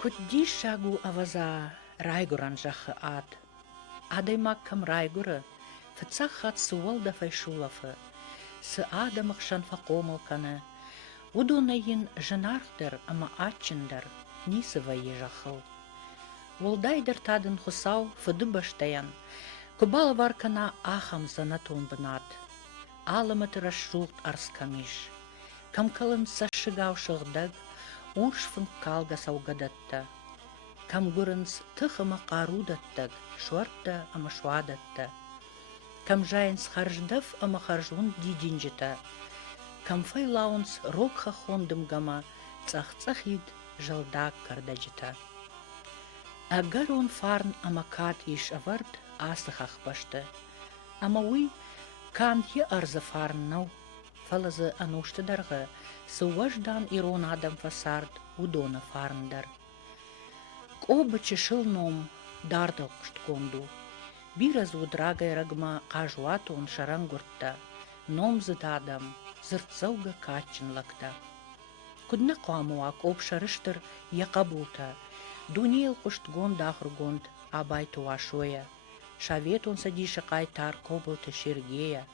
Кудди шагу аваза райгуран жахы ад. Адай маккам райгуры, фыцах хат суалда файшулафы. Сы адамық шанфа комылканы. Удонайын жынархдыр, ама атчындар, нисыва ежахыл. Волдайдыр тадын хусау фыды баштаян. Кубал варкана ахам занатон бынат. Аламыты расшулт арскамиш. Камкалын сашыгау шығдаг, уншфын калга саугадатта. Камгурынс тыхыма қарудаттаг, шуартта ама шуадатта. Камжайынс харждав ама харжун дидинжита. Камфай лаунс рокха хондым гама, цах-цахид жалдак кардаджита. Агар он фарн ама кат иш авард асыхах башты. Ама уй кан е арзы фарн нау. Фалазы анушты дарғы, сываждан ирон адам фасард удона фарндар. Оба чешыл ном дарды құштконду. Бираз удрагай рагма қажуаты он шарангуртта. Ном зыдадам, зырцауга качын лакта. Кудна қуамуак об шарыштыр яқабулта. Дунел құштгон дахыргонд абай туашоя. Шавет он садиші қайтар кобылты шергея.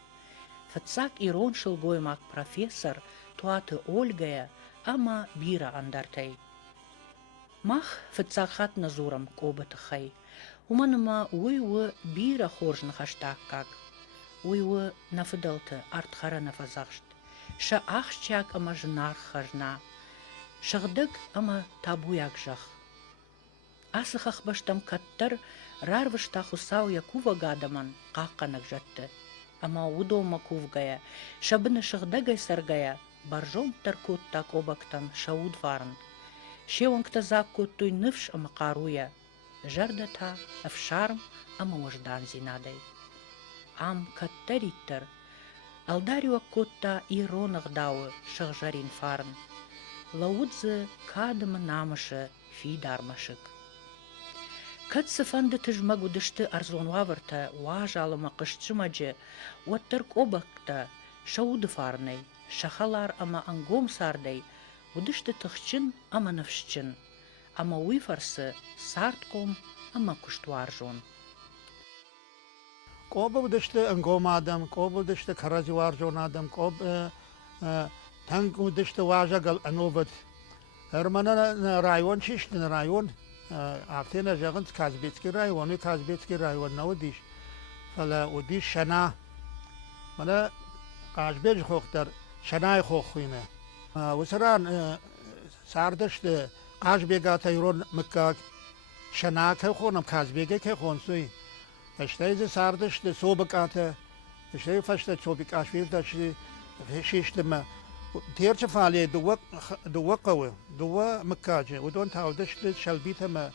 Фыцак ирон шылгоймак профессор туаты Ольгая, ама бира андартай. Мах фыцахат назурам кобыты хай. Уманыма уй-уй бира хоржны хаштаккак. Уй-уй нафыдалты артхара нафазахшт. Ша ахшчак ама жынар хажна. Шагдык ама табуяк жах. Асыхах баштам каттар рарвышта хусау якува гадаман қаққанак жатты. Ама удома кувгая, шабыны шагдагай саргая, баржом таркутта кобактан шауд варн. Шеванкта заккуттуй нывш ама қаруя, жардата афшарм ама ождан зинадай. Ам каттариттар, алдариуа котта иронық дауы шықжарин фарн. Лаудзы кадымы намышы фидармашык. Кат сыфанды тыжмагу дышты арзонвавырта, уажалыма қышчымаджы, уаттыр кобакта шауды фарнай, шахалар ама ангом сардай, удышты тықчын ама навшчын, ама уйфарсы сартком ама куштуаржон. Коба удышты ангом адам, коба удышты каразиваржон адам, коба танк удышты важагал ановат. Эрмана район чиштин район, Афтена жагынс Казбецкий район, Казбецкий район наудиш. Фала удиш шана. Мана Казбеч хохтар шанай хохуйна. Усаран сардышты Казбегата ирон мыкак шана кахонам Казбеге кахонсуй. Эштейзе сардышты собаката. Эштей фашта собик ашвилдаши фешиштема. Тierce fale duwa qawe duwa makaje udon taudishte shalbita ma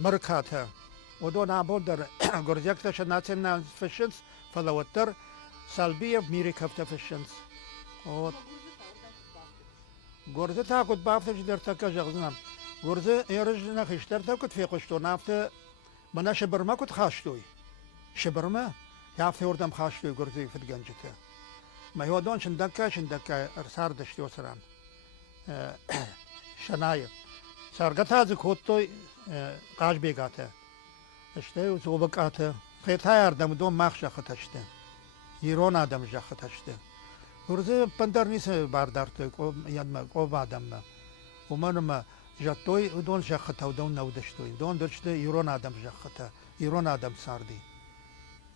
markata udon abodar gorjakta national fashions falawatar salbiya mirikafta fashions o gorza takut bafta jidar takajagznam gorza erjna khishtar takut fi qishto nafta mana shabarma kut khashtoy shabarma yafta ordam khashtoy gorza fitganjita ما يودون شندكا ساردش يوسران شناية سارغتا زكوتوي قاش بيغاتا اشتي وزوبقاتا خيتاير دم دون ماخشا ختشته يرون آدم جا ختشته ورزه پندر نیست باردارتوي يادما قوب آدم ومنما جاتوي ودون جا ختا ودون نودشتوي دون درشته يرون آدم جا ختا يرون آدم ساردي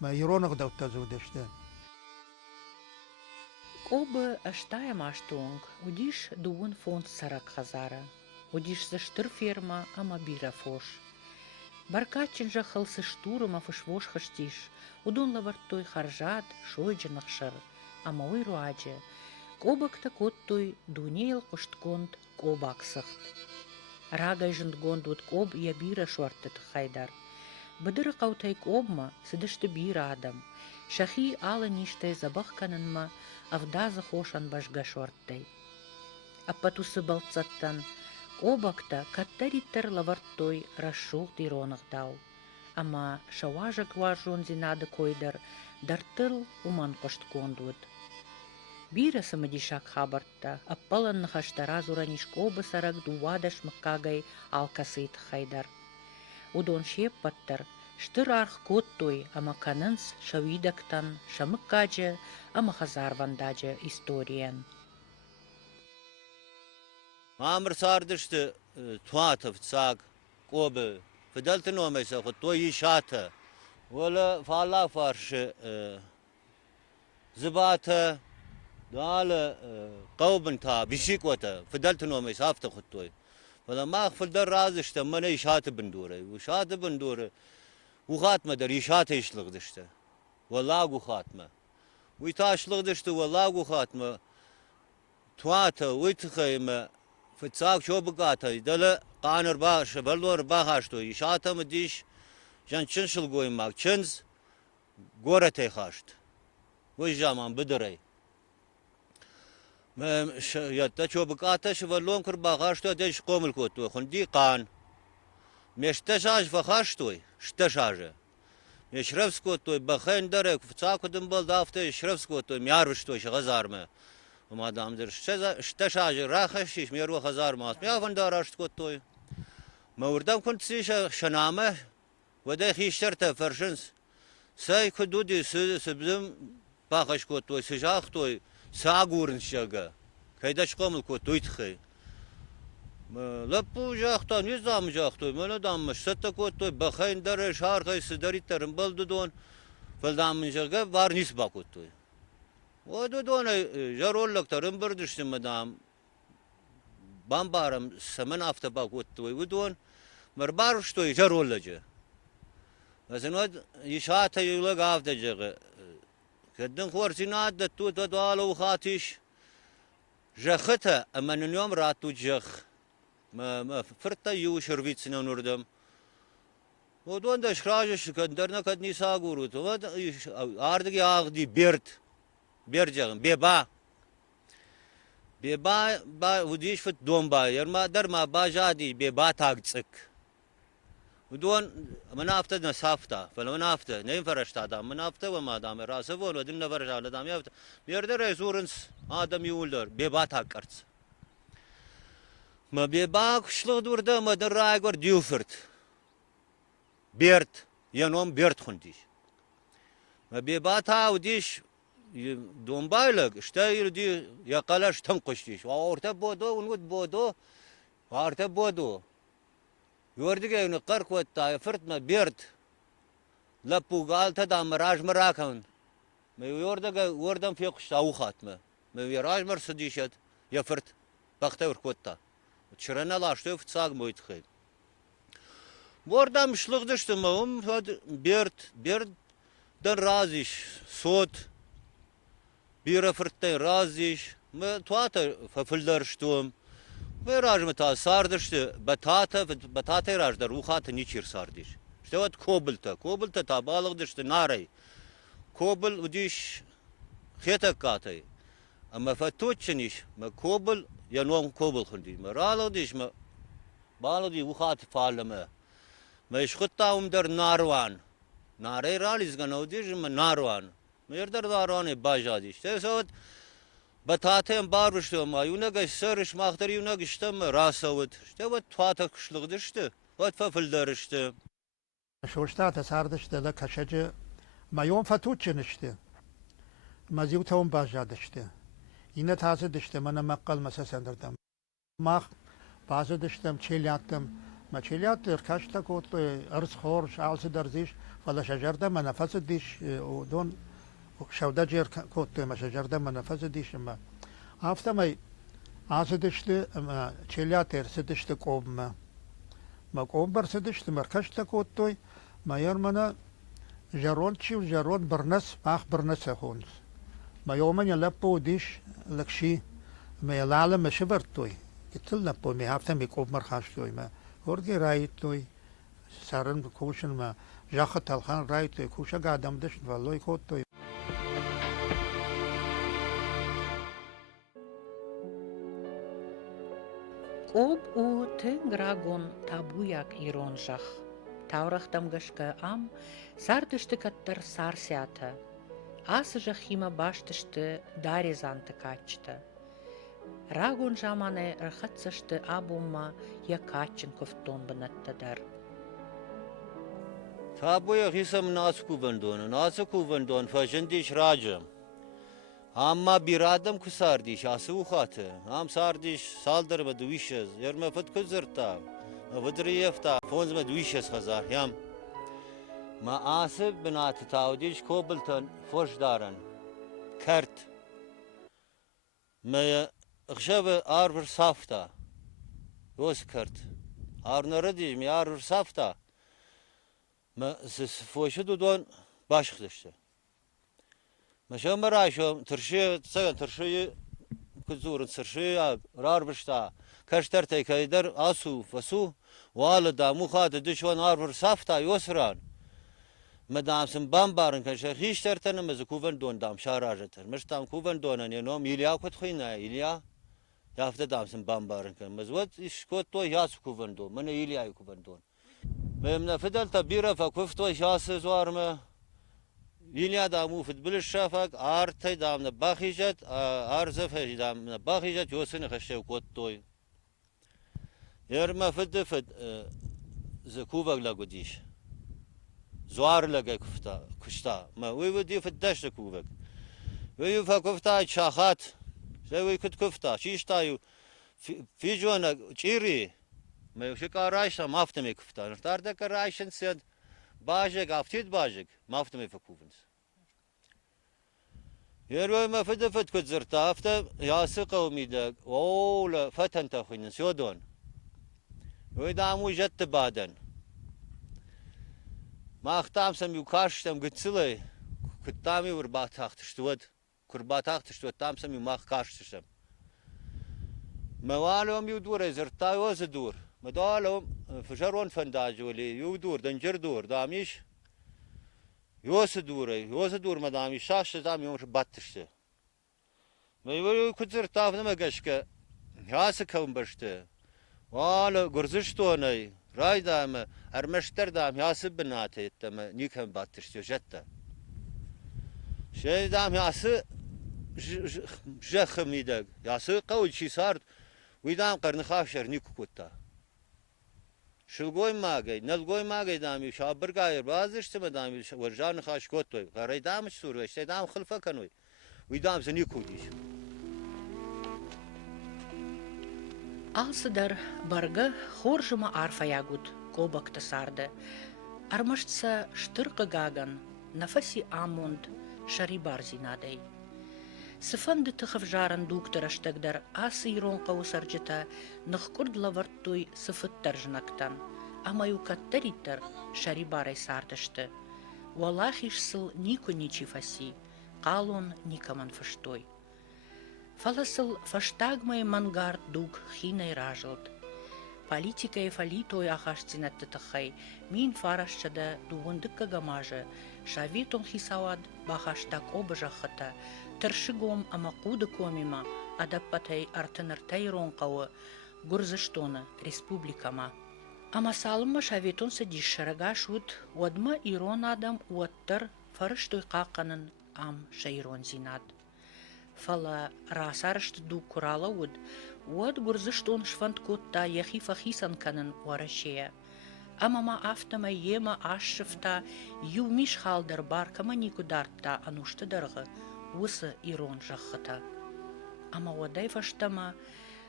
ما يرون غدوتا زودشته Обы аштая маштонг, удиш дуун фонд сарак хазара, удиш за штыр ферма ама бира фош. Баркачин жахал сы штурма фышвош хаштиш, удун лавартой харжат шойджанах шар, ама уй руаджа, кобакта коттой дунейл коштконд кобак сахт. Рагай жындгонд вот коб я бира шуартет хайдар. Бадыра каутай кобма сыдышты бира адам, шахи ала ништай забах кананма, авдазы хошан башга шорттай. Аппатусы балцаттан, обакта каттариттер лавартой расшулт иронық дау. Ама шаважа кважон зинады койдар, дартыл уман кошткондуд. Бираса мадишак хабарта, аппалан нахаштара зураниш коба сарак дувадаш маккагай алкасыт хайдар. Удон шеппаттар, штыр арх коттой, ама канынс шавидактан, шамыккаджа, ама хазарвандажа историен. Amr sardıştı tuatıf sag kobe. Fidaltın o mesela toyi şatı. Valla falla farşı zıbatı dağlı kavbın ta bişik vata. Fidaltın o mesela hafta kuttoy. Valla ma fildar razı işte mana işatı bindure. Bu şatı bindure. Uhatma der işatı işliğdi işte. Valla uhatma. Bu itaşlığı işte valla uhatma. Tuatı uytkayma. Fıtsak çok bugata. Dala kanır baş, balor bahaşto. İşata mı diş, jan çınşıl koymak, çınz gore tehaşt. Bu zaman bıdırey. Yatta çok bugata şu balon kır bahaşto deş komul kotu. Hundi kan. Meşteşaj fahaşto. Şteşajı. Meşrevskotu bakhen dere fıtsak odun bal dafte şrevskotu miyarvışto şagazar mı? Madam der şteşajı rahaşiş miyaru hazar mas. Miyavan daraşt kotu. Mevurdam kunt sişa şaname ve de hişterte ferşins. Say kududi bizim bakış kotu sıcak toy sağurun şaga. Kayda çıkamıl kotu itxi. Lapu jaqtan yüzam jaqtoy. Mele dammış satta kotu bakhayn dere şarkay sidariterim baldu don. Valdam şaga var nisba kotu. O da don jarollaktarım bir düştüm madam. Bambarım saman hafta bak kotu. O don مربار شتوی جرول لجه. مثلا یشات یولا گاف دجگه. کدن خورسینات دتو تدوالو خاتیش. جخته اما نیام راتو جخ. ما فرتا یو شرویتسنا نوردم. و دون دشراجش کندرنا کدنی ساگورو تو. و آردگی آغدی بیرجگم بیبا. بیبا ودیش فت دومبا. یرما در ما باجادی بیبا تاگتسک. ودون منافته نسافته فلو منافته نیم فرشت آدم منافته و مادام راسه ول و دین فرش آدم یافته بیرده رئیسورنس آدم یولدر بیبات هکرت ما بیبا کشلق دورده ما در رای گر دیوفرت بیرت ینوم بیرت خوندیش ما بیبات ها ودیش دنبایلگ işte yürüdü yakalar tınqıştış orta bodo unut bodo orta bodo Gördük evini kırk vatta fırtma birt. Lapu galta da miraj mirakan. Me gördük oradan fiyakışta avukat mı? Me viraj mır dişet ya fırt. Bakta urkvatta. Çırana laştı fıtsak mı itxi. Oradan mışlık düştü mü? Birden raziş. Sot. Bira fırtta raziş. Me tuata fafıldarıştım. Ve rajmata sardıştı, batata rajda ruhatı niçir sardiş. İşte o kobalta tabalıqdıştı naray. Kobal udiş xetak katay. Ama fatuçniş, ma kobal yanom kobal xundi. Ma ralıqdış ma balıqdi ruhatı faalama. Ma işqıtta umdar narvan. Naray ralizgan udiş ma narvan. Ma yerdar narvan bajadi. İşte o Batatayım barıştı ama yunaga sarış mahtari yunaga işte mi rasavut. İşte o tuata kışlıqdı işte. O tfafıldar işte. شوشتات ساردشته لا کشجه ما یوم فتوچ نشته ما زیوتهم باجا دشته اینه تازه دشته من مقال مسا سندردم ما bazı dıştım çelyattım ma çelyat kaçta kot arz khor şalsı derziş valla şecerde ma nefes diş o don şavda cer kot ma şecerde ma nefes diş ma hafta ma azı dıştı ma çelyat erse dıştı kovma ma kovbar se dıştı ma kaçta kot ما يرمنا جرون تشي وجرون برنس ماخ برنس هونس ما يومن يلبو ديش لكشي ما يلعلم ما شبرتوي قلت بو مي هافتا مي كوب مرخاشتوي ما هورجي رايتوي سارن كوشن ما جاخت الخان رايتوي كوشا قادم دش والله كوتوي Об у тенграгон табуяк иронжах. Таурахтам гашка ам сардышты каттар сарсята. Асыжа хима баштышты дарезанты качты. Рагон жаманы рахатсышты абумма якачын ковтон бынаттадар. Tabuya hisam nasıl kuvvendon fajendiş racım. Amma bir adam kusardiş ası uhatı. Am sardiş saldırma duvişez. Yerme fıt kuzırta. Vıdriyefta. Fonzma duvişez hazar. Yam. Ma ası binatı tavdiş kobiltan foşdaran. Kert. Ma ıkşabı arvır safta. Yos kert. Arnarı diyim ya arvır safta. Ma foşu dudon başkıştı. Ma şömer aşım tırşı sagan tırşıyı kuzurun tırşıyı rarbışta. Kaşter tekayder asu fasu. Valida muhadı düşman arvır safta yosran. Madamsın bambarın kaşer hiç tertenimiz kuven don dam şarajatır. Mıştam kuven donan yenom ilya kutkhina ilya. Yafta damsın bambarın kan. Mazvat iş kotto yas kuven don. Mana ilya kuven don. Memna fidel tabira fakufto şahsı var mı? İlya damu fitbil şafak artı damna bakıcet arzef damna bakıcet yosunu kaşev kotto. Yerma fid zekuvak lagudiş. Zuar lagay kufta kuşta. Ma uyudi fiddaş kuvak. Uyu fakufta şahat. Zewi kut kufta. Şiştayu fijona çiri. Ma yuşika raşa maftemi kufta. Tarda ka raşın sed bajek aftit bajek maftemi fakuvens. Yerwe ma fid fid kut zirta afta yası kavmida. Ola fatan takhinin siyodon. Uydamu jette baden. Mahtam sam yukarştam gıtsılay. Kıttami vur batahtıştıvat. Kurbatahtıştıvat tam sam yumak karştıştam. Mevalom yudur ezirta yoz dur. Medalom fıjaron fandacı öyle yudur dancır dur. Damiş yoz dur medamiş şaştı tam yumur battıştı. Meyveli kutzır tafını megaşka. Yası kavmbaştı. Valla gürzüştü onay. Rayda mı? Ermeşter dam yası binatı etti mi? Nikem battıştı jette. Şey dam yası jekhamida. Yası kavul çisar. Uydam karnı khafşer nikukutta. Şulgoy magay, nalgoy magay dam şabır gayr bazıştı mı dam warjan khaş kottoy. Qaray dam sur işte dam khilfa kanoy. Uydam se nikudiş. Алсыдар баргы хоржыма арфа ягуд, кобакты сарды. Армашца штыркы гаган, нафаси амунд, шарибар зинадай. Сыфанды тыхыв жаран дуктыраштагдар асы ирон кавусаржыта нахкурд лаварттуй сыфыттар жынактан. Амаю каттариттар шарибарай сардышты. Валахиш сыл нику ничи фаси, калон никаман фаштой. Фаласыл фаштагмай мангард дуг хинай ражылд. Политикай фалитой ахашцинатты тахай, мин фарашчада дугундыкка гамажы, шавитон хисавад бахаштак обыжахыта, тыршыгом амакуды комима, адаппатай артыныртай ронқауы, гурзыштоны республикама. Амасалымма шавитон садишшарага шут, уадма ирон адам уаттыр фарыштой қаққанын ам шайрон зинад. Фала расарышты ду курала уд, уад гурзыштон швант котта яхи фахисан канын уарашея. Амама афтама ема ашшыфта юмиш халдар баркама никударта анушты дарғы, усы ирон жақыта. Ама уадай фаштама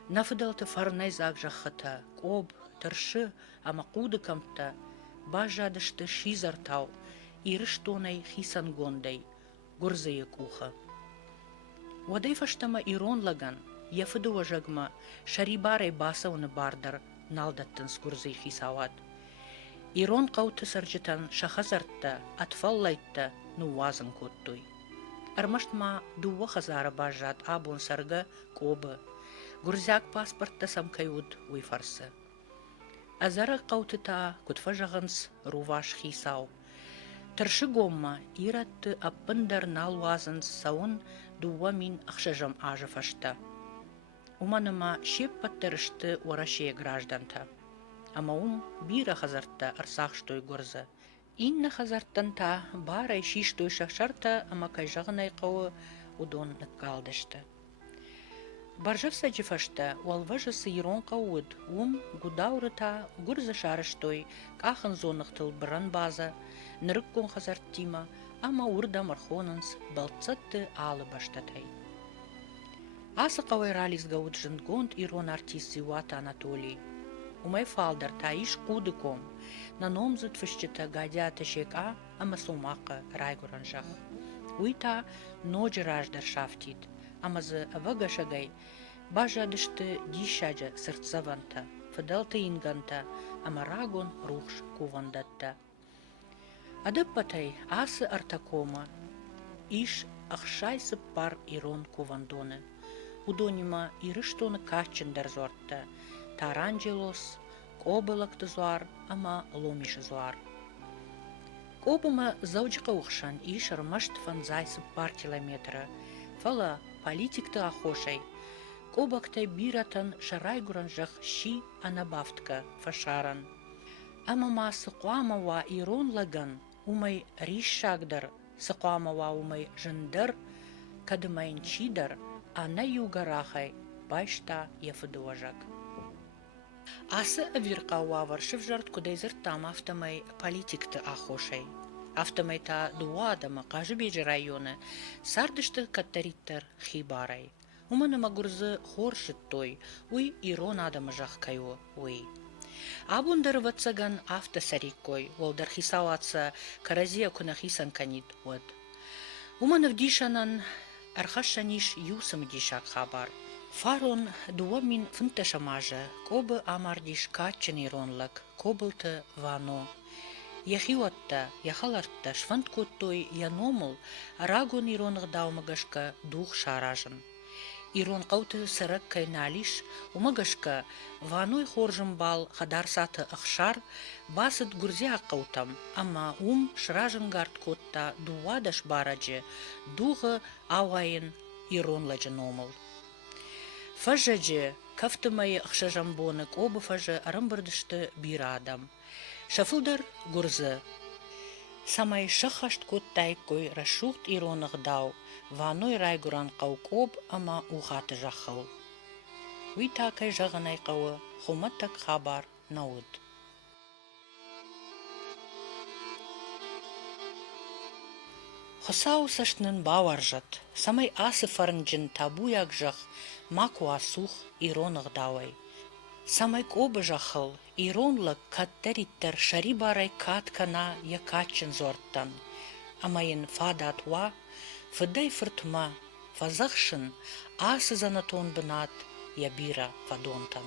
нафыдалты фарнай заг жақыта, коб, тыршы, ама куды камта, бажадышты шизартау, ирыштонай хисан гондай, гурзые куха. Уадай фаштама ирон лаган, яфыды важагма, шарибарай басауны бардар, налдаттын скурзый хисавад. Ирон қауты саржытан шахазартта, атфаллайтта, нуазын коттуй. Армаштма дува хазара бажат абун сарга кобы, гурзяк паспортта самкайуд уйфарсы. Азара қаутыта кутфажағынс руваш хисау. Тыршы гомма иратты аппындар налуазын сауын дува мин ақшажам ажы фашта. Уманыма шеп паттырышты орашее гражданта. Ама бира хазартта арсақштой горзы. Инна хазарттанта бара шиш той шарта ама кайжагынай кауы удон ныккалдышты. Баржавса джифашта уалважасы ирон кауыд, гудаурыта гурза шарыштой, кахын зонықтыл бұран база, нырыккон хазарттима, ама урда мархонынс балцатты алы баштатай. Асы кавай ралис гауд жындгонд ирон артист Зиуата Анатолий. Умай фалдар та иш кудыком, на номзыт фышчыта гадята шека, ама сумака райгуранжах. Уйта ноджи раждар шафтит, амазы авагашагай, бажадышты дишаджа сыртсаванта, фадалты инганта, ама рагон рухш кувандатта. Адыппатай асы артакома, иш ахшайсы пар ирон кувандоны. Удонима ирыштоны качындар зорта, таранджелос, кобылакты зуар, ама ломишы зуар. Кобыма заучка ухшан иш армашт фанзайсы пар километра, фала политикты ахошай, кобактай биратан шарайгуранжах щи анабафтка фашаран. Ама сықуамава ирон лаган, умай ришагдар, сықуамава умай жындар, кадымайын чидар, ана югарахай башта яфыдуажак. Асы авирқауа варшыв жарт кудайзыр там автомай политикты ахошай. Автомайта дуадама кажы бежі районы сардышты каттариттар хибарай. Уманама гурзы хоршыт той, уй ирон адамы жақ кайо, уй. Абундар ватсаган автосарик кой, волдар хисауатса каразия кунахисан канит од. Уманов дишанан архашаниш юсым дишак хабар. Фарон дуамин фынташамажа, кобы амардиш качын иронлак, кобылты вано. Яхиуатта, яхалартта швант коттой яномыл, рагон иронық даумагашка дух шаражын. Ирон қауты сырық кайналиш, умагашка ваной хоржым бал хадарсаты ақшар, басыт гурзе аққаутам, ама шражын гард котта дуадаш бараджы, духы ауайын иронлажы номыл. Фажаджы, кафтымайы ақшажамбоны кобы фажы арымбырдышты бір адам. Шафылдар гурзы. Самай шахашт коттай кой рашухт иронық дау, ваной райгуран қау коб, ама ухаты жақыл. Уйтакай жағынай қауы, хуматтак хабар науд. Хосау сашнын бауаржат, самай асы фарынжын табуяк жақ, маку асух иронық дауай. Самай кобы жақыл, иронлық каттариттер шари барай каткана якачын зорттан. Амайын фадатуа, фыдай фыртма, фазақшын асы занатон бынат, ябира фадонтан.